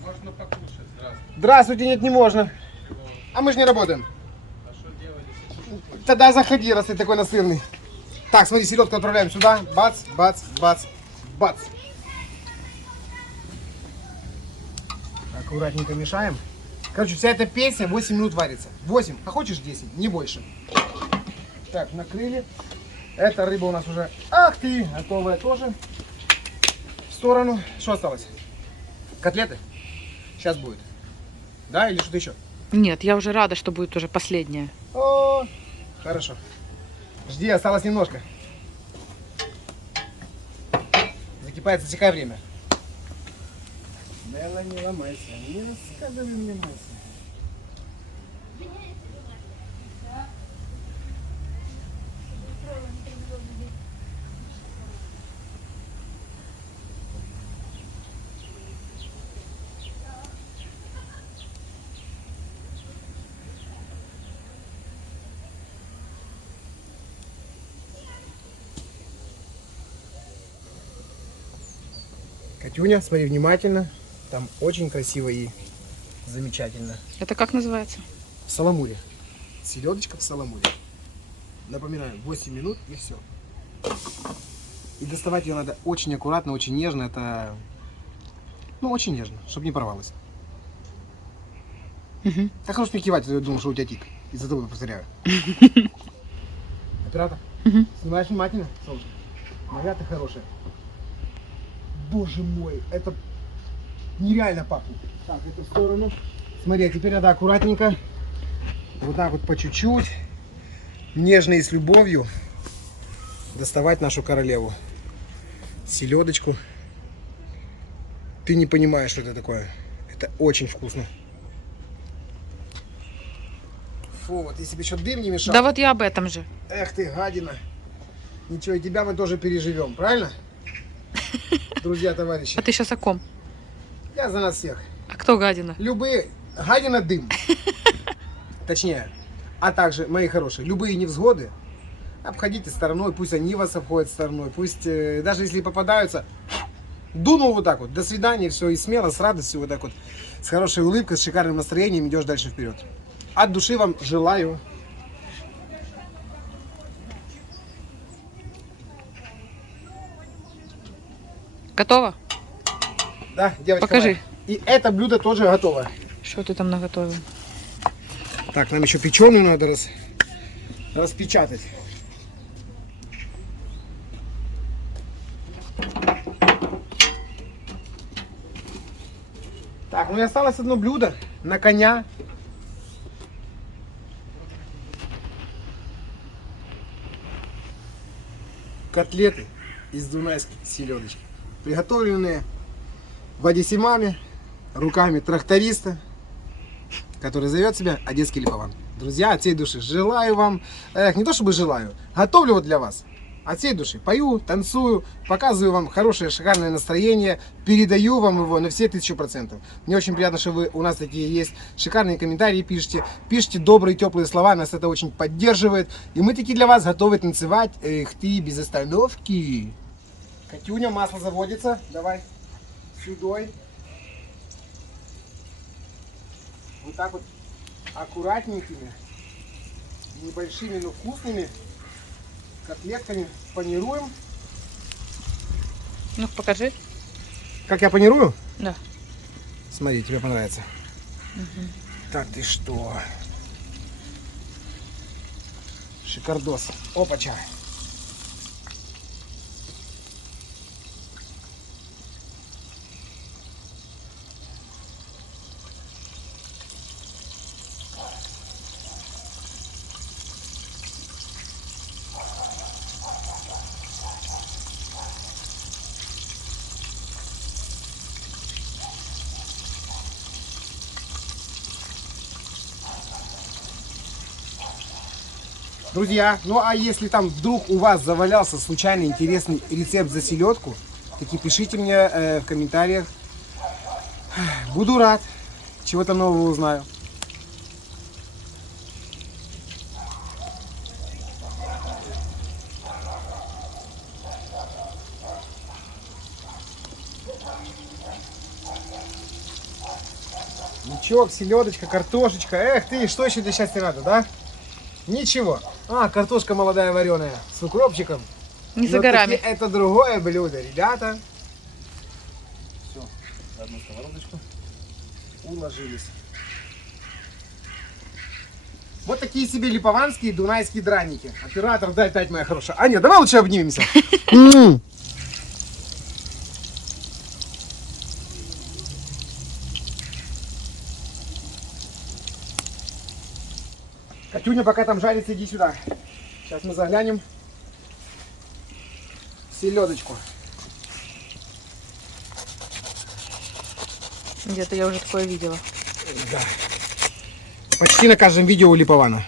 Можно покушать, здравствуйте. Здравствуйте, нет, не можно. А мы же не работаем. А что делать? Тогда заходи, раз ты такой настырный. Так, смотри, селедку отправляем сюда. Бац, бац, бац, бац. Аккуратненько мешаем. Короче, вся эта песня 8 минут варится. 8, а хочешь 10, не больше. Так, накрыли. Эта рыба у нас уже, ах ты, готовая тоже. В сторону. Что осталось? Котлеты? Сейчас будет. Да, или что-то еще? Нет, я уже рада, что будет уже последняя. О, хорошо. Жди, осталось немножко. Закипает, засекай время. Белла, не ломайся, не рассказывай, не ломайся. Катюня, смотри внимательно. Там очень красиво и замечательно. Это как называется? В саламуре. Селедочка в саламуре. Напоминаю, 8 минут и все. И доставать ее надо очень аккуратно, очень нежно. Это, ну, очень нежно, чтобы не порвалось. Мгм. Как хорошо мне кивать, я думал, что у тебя тик. Из-за того повторяю. Оператор, Мгм. снимаешь внимательно, солнышко. Моя ты хорошая. Боже мой, это нереально пахнет. Так, эту сторону. Смотри, а теперь надо аккуратненько, вот так вот по чуть-чуть, нежно и с любовью доставать нашу королеву. Селедочку. Ты не понимаешь, что это такое. Это очень вкусно. Фу, вот если бы еще дым не мешал. Да вот я об этом же. Эх ты, гадина. Ничего, и тебя мы тоже переживем, правильно? Друзья, товарищи. А ты сейчас о ком? Я за нас всех. А кто гадина? Любые... Гадина дым. Точнее. А также, мои хорошие, любые невзгоды обходите стороной. Пусть они вас обходят стороной. Пусть, даже если попадаются, дунул вот так вот. До свидания, все. И смело, с радостью вот так вот. С хорошей улыбкой, с шикарным настроением идешь дальше вперед. От души вам желаю. Готово? Да, девочка Покажи. моя. И это блюдо тоже готово. Что ты там наготовил? Так, нам еще печеную надо распечатать. Так, ну и осталось одно блюдо на коня. Котлеты из дунайской селедочки, приготовленные в Одессимаме руками тракториста, который зовет себя Одесский Липован. Друзья, от всей души желаю вам, не то чтобы желаю, готовлю вот для вас. От всей души пою, танцую, показываю вам хорошее, шикарное настроение, передаю вам его на все 1000%. Мне очень приятно, что вы у нас такие есть, шикарные комментарии пишите, пишите добрые, теплые слова, нас это очень поддерживает. И мы такие для вас готовы танцевать, эх ты, без остановки. Катюня, масло заводится, давай, сюдой. Вот так вот аккуратненькими, небольшими, но вкусными котлетками панируем. Ну, покажи. Как я панирую? Да. Смотри, тебе понравится. Так ты что? Шикардос. Опача. Друзья, ну а если там вдруг у вас завалялся случайно интересный рецепт за селедку, таки пишите мне в комментариях. Буду рад, чего-то нового узнаю. Лучок, селедочка, картошечка. Эх ты, что еще для счастья надо, да? Ничего. А, картошка молодая вареная с укропчиком. Не за Но горами. таки это другое блюдо, ребята. Все, одну сковородочку. Уложились. Вот такие себе липованские дунайские драники. Оператор, дай 5, моя хорошая. А нет, давай лучше обнимемся. Катюня, пока там жарится, иди сюда. Сейчас мы заглянем в селедочку. Где-то я уже такое видела. Да. Почти на каждом видео у Липована.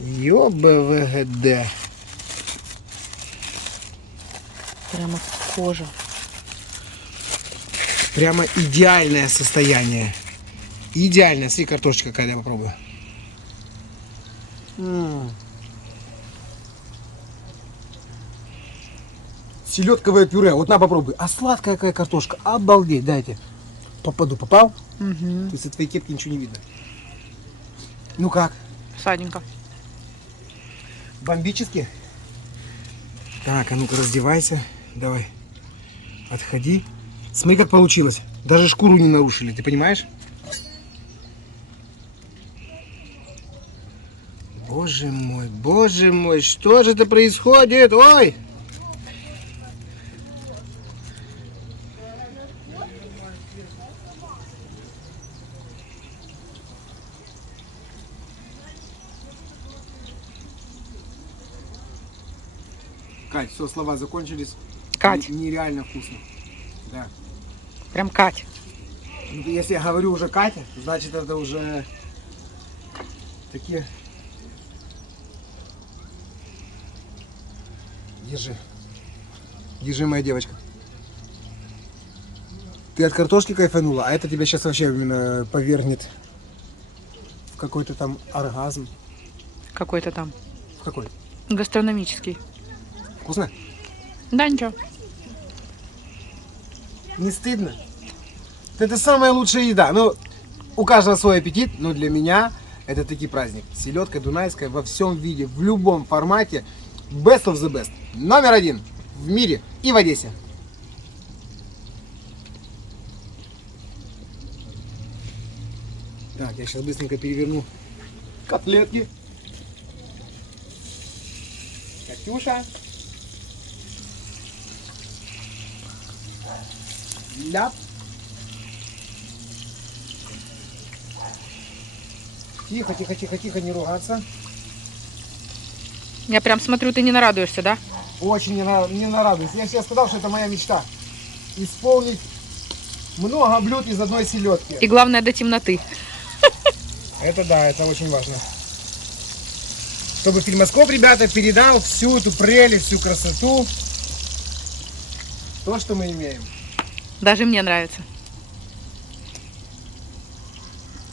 ЕБВГД. Прямо кожа. Прямо идеальное состояние. Идеально. Смотри, картошечка какая, я попробую. селедковое пюре. Вот на, попробуй. А сладкая какая картошка. Обалдеть, дайте. Попаду, попал? Угу. То есть от твоей кепки ничего не видно. Ну как? Саденько. Бомбически? Так, а ну-ка раздевайся. Давай. Отходи. Смотри, как получилось. Даже шкуру не нарушили, ты понимаешь? Боже мой, что же это происходит? Ой! Кать, все, слова закончились. Кать. Нереально вкусно. Да. Прям Кать. Ну, если я говорю уже Катя, значит это уже такие... Держи. Держи, моя девочка. Ты от картошки кайфанула, а это тебя сейчас вообще именно повергнет в какой-то там оргазм. Какой-то там. В какой? Гастрономический. Вкусно? Да, ничего. Не стыдно? Это самая лучшая еда. Ну, у каждого свой аппетит, но для меня это таки праздник. Селедка дунайская во всем виде, в любом формате. Best of the best. Номер 1 в мире и в Одессе. Так, я сейчас быстренько переверну котлетки. Катюша. Ляп. Тихо, тихо, тихо, тихо, не ругаться. Я прям смотрю, ты не нарадуешься, да? Очень не нарадуюсь. Я сейчас сказал, что это моя мечта. Исполнить много блюд из одной селедки. И главное, до темноты. Это да, это очень важно. Чтобы Фильмоскоп, ребята, передал всю эту прелесть, всю красоту. То, что мы имеем. Даже мне нравится.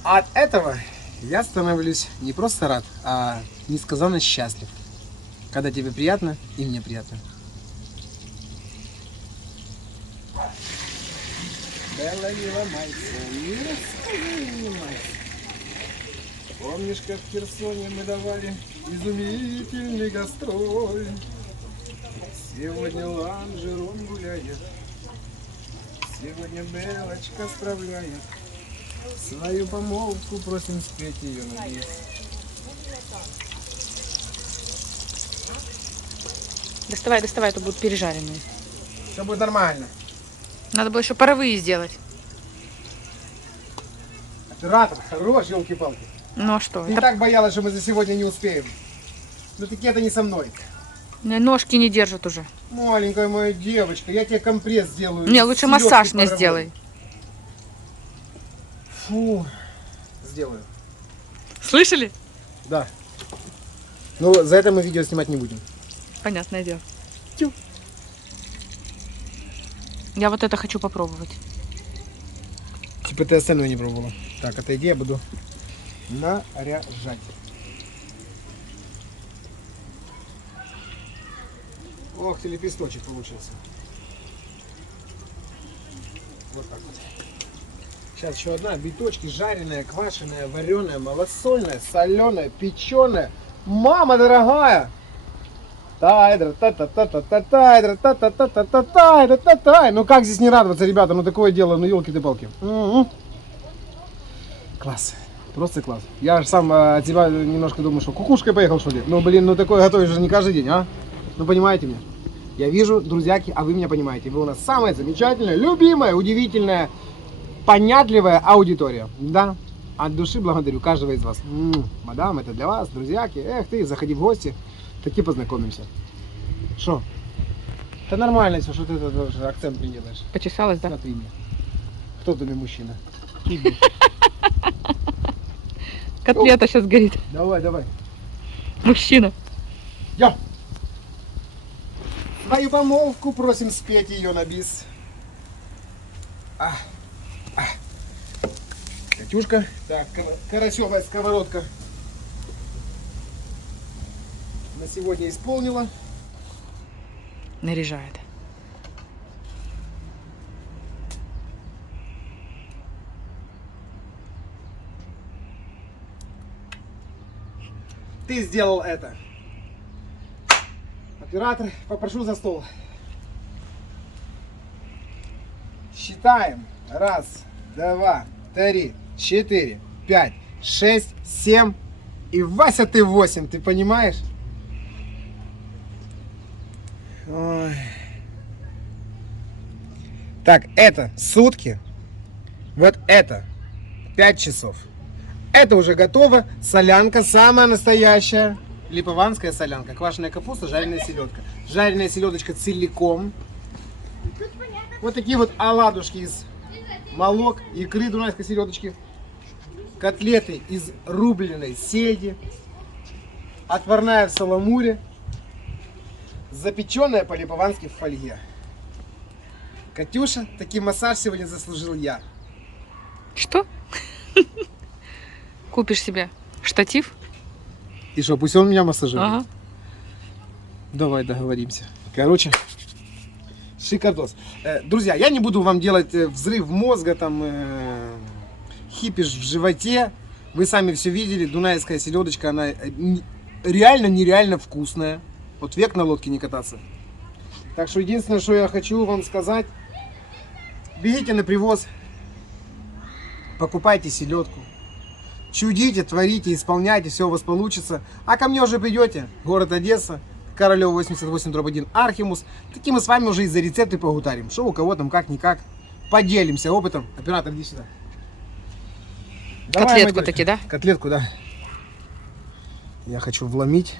От этого я становлюсь не просто рад, а несказанно счастлив. Когда тебе приятно, и мне приятно. Помнишь, как в Херсоне мы давали изумительный гастроль? Сегодня ланжерон гуляет, сегодня Белочка справляет. Свою помолвку просим спеть ее на бис. Доставай, доставай, это будут пережаренные. Все будет нормально. Надо было еще паровые сделать. Оператор, хорош, елки-палки. Ну а что? Ты Это... так боялась, что мы за сегодня не успеем. Но таки это не со мной. Ножки не держат уже. Маленькая моя девочка, я тебе компресс сделаю. Не, лучше Селёдку массаж мне поработай. сделай. Фу, сделаю. Слышали? Да. Ну, за это мы видео снимать не будем. Понятное дело. Я вот это хочу попробовать. Типа ты остальное не пробовала. Так, отойди, я буду наряжать. Ох ты, лепесточек получился. Вот так вот. Сейчас еще одна. Биточки жареная, квашеная, вареная, малосольная, соленая, печеная. Мама дорогая! Тайдра, та-та-та-та-та-тайдра, та-та-та-та-та-тайдра. Ну как здесь не радоваться, ребята? Ну такое дело, ну елки-ты-палки. Класс. Просто класс. Я же сам от тебя немножко думаю, что кукушкой поехал, что ли? Ну блин, ну такое готовишь же не каждый день, а? Ну понимаете меня? Я вижу, друзьяки, а вы меня понимаете. Вы у нас самая замечательная, любимая, удивительная, понятливая аудитория. Да, от души благодарю каждого из вас. Мадам, это для вас, друзьяки. Эх ты, заходи в гости, таки познакомимся. Что? Это нормально все, что ты тоже акцент не делаешь. Почесалась, да? Смотри мне. Кто тебе мужчина? Котлета сейчас горит. Давай, давай. Мужчина. Я. Свою помолвку просим спеть ее на бис. Катюшка. Так, карасевая сковородка на сегодня исполнила. Наряжает. Ты сделал это. Оператор, попрошу за стол. Считаем. 1, 2, 3, 4, 5, 6, 7. И Вася, ты 8, ты понимаешь? Ой. Так, это сутки. Вот это 5 часов. Это уже готово. Солянка самая настоящая. Липованская солянка. Квашеная капуста, жареная селедка. Жареная селедочка целиком. Вот такие вот оладушки из молок, икры дунайской селедочки. Котлеты из рубленой сельди. Отварная в саламуре. Запеченная по-липовански в фольге. Катюша, такой массаж сегодня заслужил я. Что? Купишь себе штатив? И что, пусть он меня массажирует? Ага. Давай договоримся. Короче, шикардос. Друзья, я не буду вам делать взрыв мозга, там, хипиш в животе. Вы сами все видели, дунайская селедочка, она реально нереально вкусная. Вот век на лодке не кататься. Так что единственное, что я хочу вам сказать, бегите на привоз, покупайте селедку, чудите, творите, исполняйте, все у вас получится. А ко мне уже придете, город Одесса, Королева 88/1, Архимус. Таки мы с вами уже из-за рецепты погутарим. Что у кого там, как-никак, поделимся опытом. Оператор, иди сюда. Давай, Котлетку моя таки, да? Котлетку, да. Я хочу вломить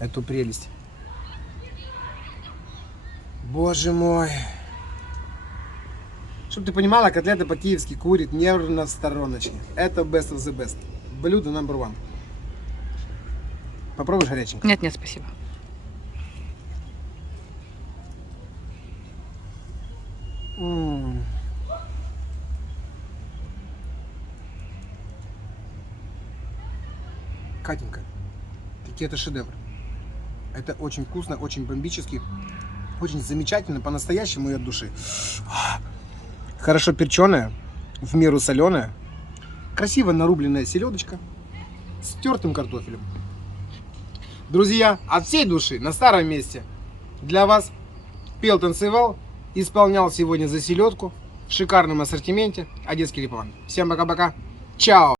эту прелесть. Боже мой. Чтобы ты понимала, котлета по-киевски курит нервно в стороночке. Это best of the best. Блюдо number one. Попробуешь горяченько? Нет, нет, спасибо. Катенька, таки это шедевр. Это очень вкусно, очень бомбически, очень замечательно, по-настоящему и от души. Хорошо перченая, в меру соленая, красиво нарубленная селедочка с тертым картофелем. Друзья, от всей души, на старом месте, для вас пел, танцевал, исполнял сегодня за селедку в шикарном ассортименте одесский Липован. Всем пока-пока, чао!